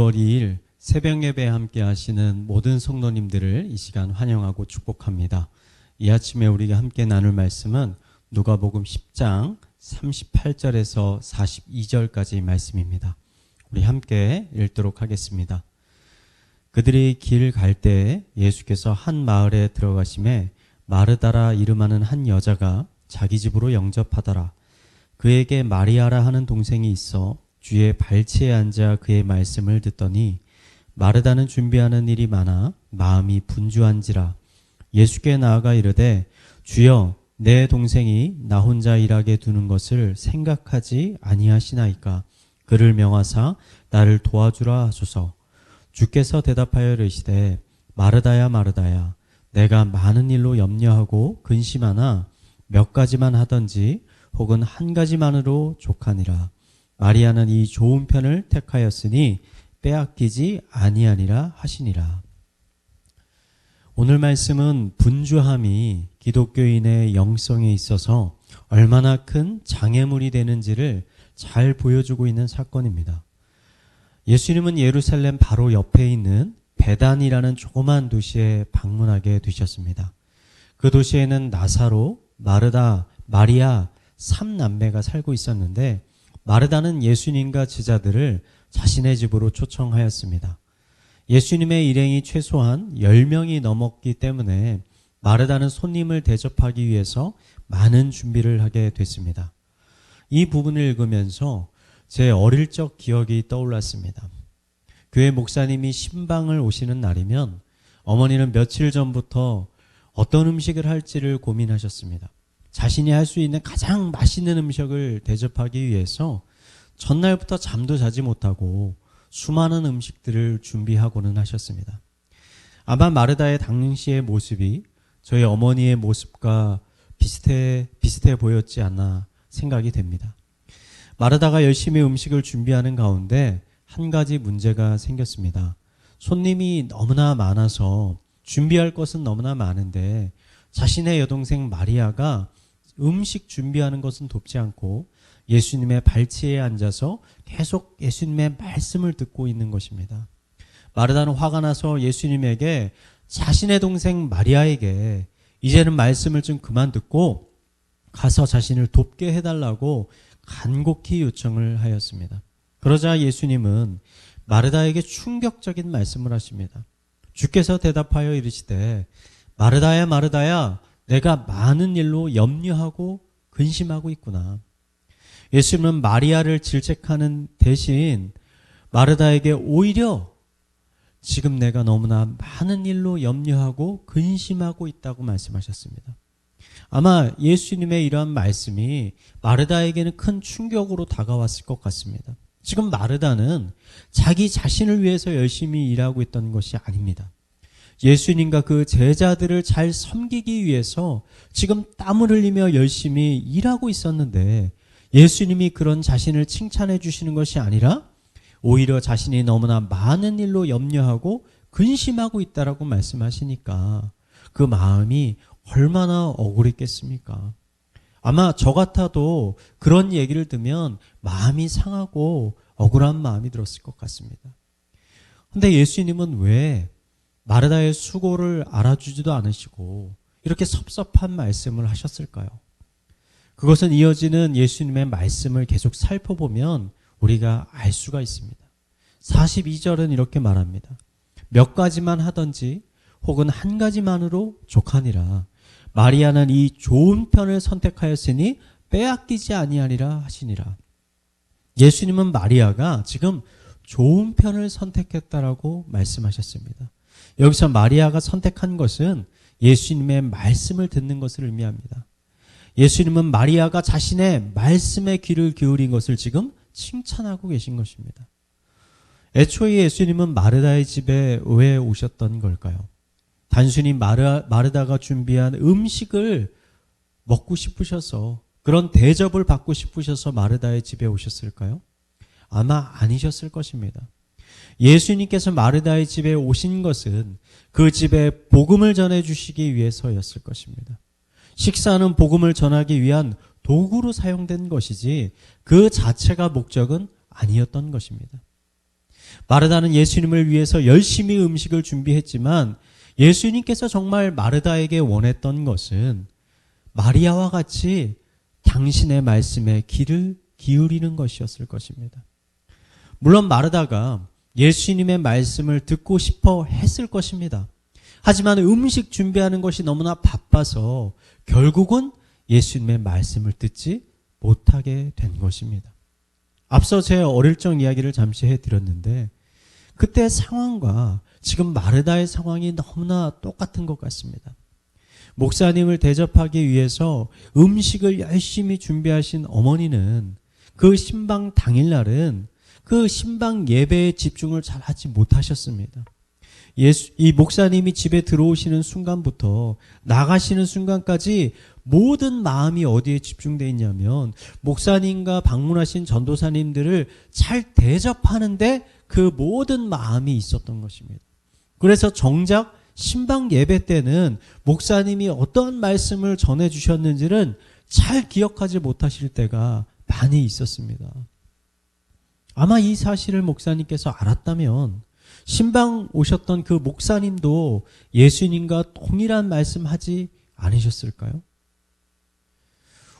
2월 2일 새벽 예배에 함께 하시는 모든 성도님들을 이 시간 환영하고 축복합니다. 이 아침에 우리가 함께 나눌 말씀은 누가복음 10장 38절에서 42절까지의 말씀입니다. 우리 함께 읽도록 하겠습니다. 그들이 길 갈 때 예수께서 한 마을에 들어가심에 마르다라 이름하는 한 여자가 자기 집으로 영접하더라. 그에게 마리아라 하는 동생이 있어 주의 발치에 앉아 그의 말씀을 듣더니 마르다는 준비하는 일이 많아 마음이 분주한지라. 예수께 나아가 이르되 주여 내 동생이 나 혼자 일하게 두는 것을 생각하지 아니하시나이까. 그를 명하사 나를 도와주라 하소서. 주께서 대답하여 이르시되 마르다야 마르다야 내가 많은 일로 염려하고 근심하나 몇 가지만 하든지 혹은 한 가지만으로 족하니라. 마리아는 이 좋은 편을 택하였으니 빼앗기지 아니하니라 하시니라. 오늘 말씀은 분주함이 기독교인의 영성에 있어서 얼마나 큰 장애물이 되는지를 잘 보여주고 있는 사건입니다. 예수님은 예루살렘 바로 옆에 있는 베단이라는 조그만 도시에 방문하게 되셨습니다. 그 도시에는 나사로, 마르다, 마리아 3남매가 살고 있었는데 마르다는 예수님과 제자들을 자신의 집으로 초청하였습니다. 예수님의 일행이 최소한 10명이 넘었기 때문에 마르다는 손님을 대접하기 위해서 많은 준비를 하게 됐습니다. 이 부분을 읽으면서 제 어릴 적 기억이 떠올랐습니다. 교회 목사님이 신방을 오시는 날이면 어머니는 며칠 전부터 어떤 음식을 할지를 고민하셨습니다. 자신이 할 수 있는 가장 맛있는 음식을 대접하기 위해서 전날부터 잠도 자지 못하고 수많은 음식들을 준비하고는 하셨습니다. 아마 마르다의 당시의 모습이 저희 어머니의 모습과 비슷해 보였지 않나 생각이 됩니다. 마르다가 열심히 음식을 준비하는 가운데 한 가지 문제가 생겼습니다. 손님이 너무나 많아서 준비할 것은 너무나 많은데 자신의 여동생 마리아가 음식 준비하는 것은 돕지 않고 예수님의 발치에 앉아서 계속 예수님의 말씀을 듣고 있는 것입니다. 마르다는 화가 나서 예수님에게 자신의 동생 마리아에게 이제는 말씀을 좀 그만 듣고 가서 자신을 돕게 해달라고 간곡히 요청을 하였습니다. 그러자 예수님은 마르다에게 충격적인 말씀을 하십니다. 주께서 대답하여 이르시되 마르다야 마르다야 내가 많은 일로 염려하고 근심하고 있구나. 예수님은 마리아를 질책하는 대신 마르다에게 오히려 지금 내가 너무나 많은 일로 염려하고 근심하고 있다고 말씀하셨습니다. 아마 예수님의 이러한 말씀이 마르다에게는 큰 충격으로 다가왔을 것 같습니다. 지금 마르다는 자기 자신을 위해서 열심히 일하고 있던 것이 아닙니다. 예수님과 그 제자들을 잘 섬기기 위해서 지금 땀을 흘리며 열심히 일하고 있었는데 예수님이 그런 자신을 칭찬해 주시는 것이 아니라 오히려 자신이 너무나 많은 일로 염려하고 근심하고 있다라고 말씀하시니까 그 마음이 얼마나 억울했겠습니까? 아마 저 같아도 그런 얘기를 들으면 마음이 상하고 억울한 마음이 들었을 것 같습니다. 근데 예수님은 왜 마르다의 수고를 알아주지도 않으시고 이렇게 섭섭한 말씀을 하셨을까요? 그것은 이어지는 예수님의 말씀을 계속 살펴보면 우리가 알 수가 있습니다. 42절은 이렇게 말합니다. 몇 가지만 하든지 혹은 한 가지만으로 족하니라. 마리아는 이 좋은 편을 선택하였으니 빼앗기지 아니하리라 하시니라. 예수님은 마리아가 지금 좋은 편을 선택했다라고 말씀하셨습니다. 여기서 마리아가 선택한 것은 예수님의 말씀을 듣는 것을 의미합니다. 예수님은 마리아가 자신의 말씀에 귀를 기울인 것을 지금 칭찬하고 계신 것입니다. 애초에 예수님은 마르다의 집에 왜 오셨던 걸까요? 단순히 마르다가 준비한 음식을 먹고 싶으셔서 그런 대접을 받고 싶으셔서 마르다의 집에 오셨을까요? 아마 아니셨을 것입니다. 예수님께서 마르다의 집에 오신 것은 그 집에 복음을 전해주시기 위해서였을 것입니다. 식사는 복음을 전하기 위한 도구로 사용된 것이지 그 자체가 목적은 아니었던 것입니다. 마르다는 예수님을 위해서 열심히 음식을 준비했지만 예수님께서 정말 마르다에게 원했던 것은 마리아와 같이 당신의 말씀에 귀를 기울이는 것이었을 것입니다. 물론 마르다가 예수님의 말씀을 듣고 싶어 했을 것입니다. 하지만 음식 준비하는 것이 너무나 바빠서 결국은 예수님의 말씀을 듣지 못하게 된 것입니다. 앞서 제 어릴 적 이야기를 잠시 해드렸는데 그때 상황과 지금 마르다의 상황이 너무나 똑같은 것 같습니다. 목사님을 대접하기 위해서 음식을 열심히 준비하신 어머니는 그 신방 당일날은 그 신방 예배에 집중을 잘 하지 못하셨습니다. 이 목사님이 집에 들어오시는 순간부터 나가시는 순간까지 모든 마음이 어디에 집중되어 있냐면 목사님과 방문하신 전도사님들을 잘 대접하는데 그 모든 마음이 있었던 것입니다. 그래서 정작 신방 예배 때는 목사님이 어떤 말씀을 전해주셨는지는 잘 기억하지 못하실 때가 많이 있었습니다. 아마 이 사실을 목사님께서 알았다면 신방 오셨던 그 목사님도 예수님과 동일한 말씀하지 않으셨을까요?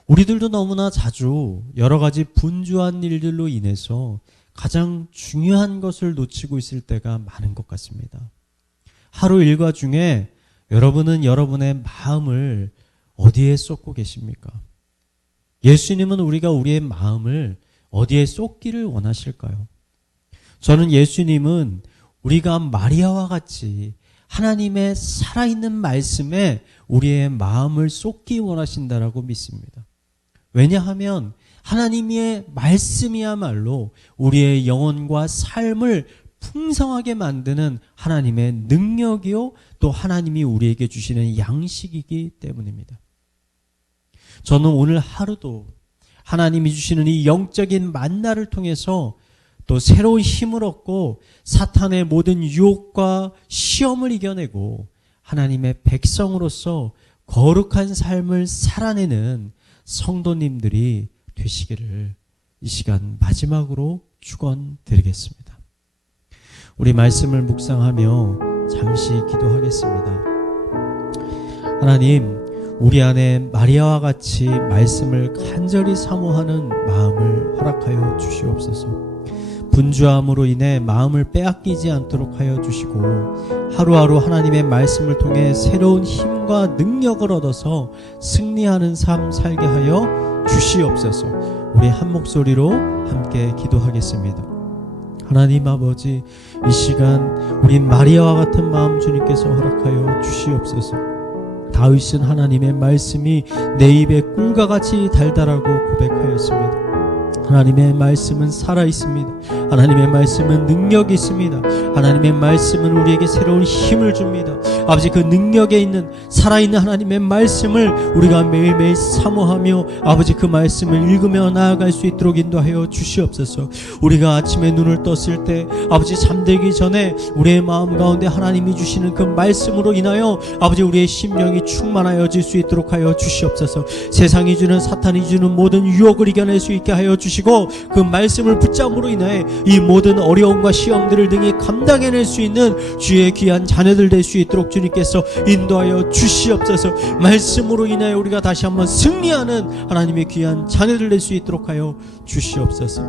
우리들도 너무나 자주 여러 가지 분주한 일들로 인해서 가장 중요한 것을 놓치고 있을 때가 많은 것 같습니다. 하루 일과 중에 여러분은 여러분의 마음을 어디에 쏟고 계십니까? 예수님은 우리가 우리의 마음을 어디에 쏟기를 원하실까요? 저는 예수님은 우리가 마리아와 같이 하나님의 살아있는 말씀에 우리의 마음을 쏟기 원하신다라고 믿습니다. 왜냐하면 하나님의 말씀이야말로 우리의 영혼과 삶을 풍성하게 만드는 하나님의 능력이요 또 하나님이 우리에게 주시는 양식이기 때문입니다. 저는 오늘 하루도 하나님이 주시는 이 영적인 만나를 통해서 또 새로운 힘을 얻고 사탄의 모든 유혹과 시험을 이겨내고 하나님의 백성으로서 거룩한 삶을 살아내는 성도님들이 되시기를 이 시간 마지막으로 축원드리겠습니다. 우리 말씀을 묵상하며 잠시 기도하겠습니다. 하나님, 우리 안에 마리아와 같이 말씀을 간절히 사모하는 마음을 허락하여 주시옵소서. 분주함으로 인해 마음을 빼앗기지 않도록 하여 주시고 하루하루 하나님의 말씀을 통해 새로운 힘과 능력을 얻어서 승리하는 삶 살게 하여 주시옵소서. 우리 한 목소리로 함께 기도하겠습니다. 하나님 아버지, 이 시간 우리 마리아와 같은 마음 주님께서 허락하여 주시옵소서. 다윗은 하나님의 말씀이 내 입에 꿀과 같이 달달하고 고백하였습니다. 하나님의 말씀은 살아있습니다. 하나님의 말씀은 능력이 있습니다. 하나님의 말씀은 우리에게 새로운 힘을 줍니다. 아버지, 그 능력에 있는 살아있는 하나님의 말씀을 우리가 매일매일 사모하며 아버지 그 말씀을 읽으며 나아갈 수 있도록 인도하여 주시옵소서. 우리가 아침에 눈을 떴을 때 아버지 잠들기 전에 우리의 마음 가운데 하나님이 주시는 그 말씀으로 인하여 아버지 우리의 심령이 충만하여질 수 있도록 하여 주시옵소서. 세상이 주는 사탄이 주는 모든 유혹을 이겨낼 수 있게 하여 주시옵소서. 그 말씀을 붙잡음으로 인해 이 모든 어려움과 시험들을 등이 감당해낼 수 있는 주의 귀한 자녀들 될 수 있도록 주님께서 인도하여 주시옵소서. 말씀으로 인하여 우리가 다시 한번 승리하는 하나님의 귀한 자녀들 될 수 있도록 하여 주시옵소서.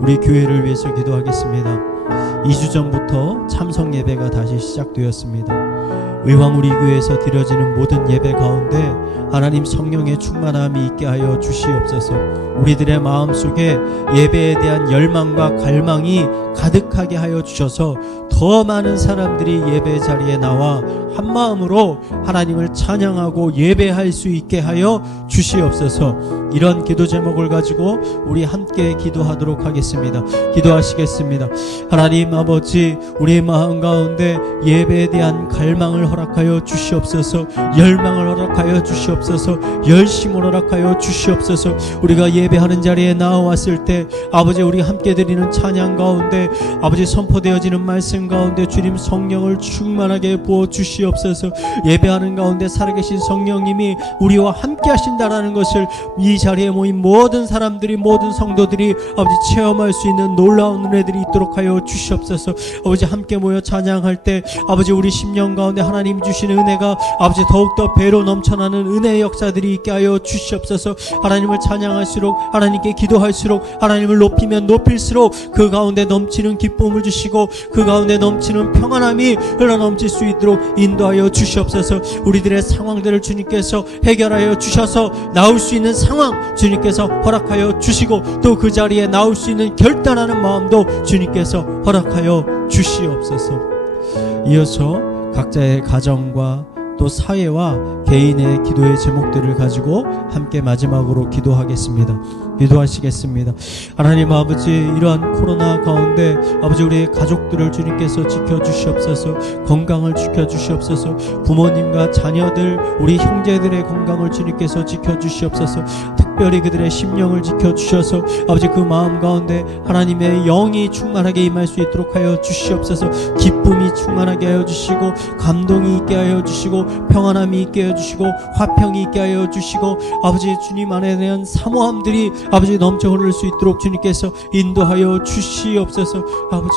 우리 교회를 위해서 기도하겠습니다. 2주 전부터 참석 예배가 다시 시작되었습니다. 의왕 우리 교회에서 드려지는 모든 예배 가운데 하나님 성령의 충만함이 있게 하여 주시옵소서. 우리들의 마음속에 예배에 대한 열망과 갈망이 가득하게 하여 주셔서 더 많은 사람들이 예배 자리에 나와 한 마음으로 하나님을 찬양하고 예배할 수 있게 하여 주시옵소서. 이런 기도 제목을 가지고 우리 함께 기도하도록 하겠습니다. 기도하시겠습니다. 하나님 아버지, 우리의 마음 가운데 예배에 대한 갈망을 허락하여 주시옵소서. 열망을 허락하여 주시옵소서. 열심을 허락하여 주시옵소서. 우리가 예배하는 자리에 나와왔을 때 아버지 우리 함께 드리는 찬양 가운데 아버지 선포되어지는 말씀 가운데 주님 성령을 충만하게 부어 주시옵소서. 예배하는 가운데 살아계신 성령님이 우리와 함께 하신다라는 것을 이 자리에 모인 모든 사람들이 모든 성도들이 아버지 체험할 수 있는 놀라운 은혜들이 있도록 하여 주시옵소서. 아버지 함께 모여 찬양할 때 아버지 우리 심령 가운데 하나님 주시는 은혜가 아버지 더욱더 배로 넘쳐나는 은혜의 역사들이 있게 하여 주시옵소서. 하나님을 찬양할수록 하나님께 기도할수록 하나님을 높이면 높일수록 그 가운데 넘치는 기쁨을 주시고 그 가운데 넘치는 평안함이 흘러넘칠 수 있도록 인도하여 주시옵소서. 우리들의 상황들을 주님께서 해결하여 주셔서 나올 수 있는 상황 주님께서 허락하여 주시고 또 그 자리에 나올 수 있는 결단하는 마음도 주님께서 허락하여 주시옵소서. 이어서 각자의 가정과 또 사회와 개인의 기도의 제목들을 가지고 함께 마지막으로 기도하겠습니다. 기도하시겠습니다. 하나님 아버지 이러한 코로나 가운데 아버지 우리의 가족들을 주님께서 지켜주시옵소서. 건강을 지켜주시옵소서. 부모님과 자녀들 우리 형제들의 건강을 주님께서 지켜주시옵소서. 특별히 그들의 심령을 지켜주셔서 아버지 그 마음 가운데 하나님의 영이 충만하게 임할 수 있도록 하여 주시옵소서. 기쁨이 충만하게 하여 주시고 감동이 있게 하여 주시고 평안함이 있게 하여 주시고 화평이 있게 하여 주시고 아버지 주님 안에 대한 사모함들이 아버지 넘쳐 흐를 수 있도록 주님께서 인도하여 주시옵소서. 아버지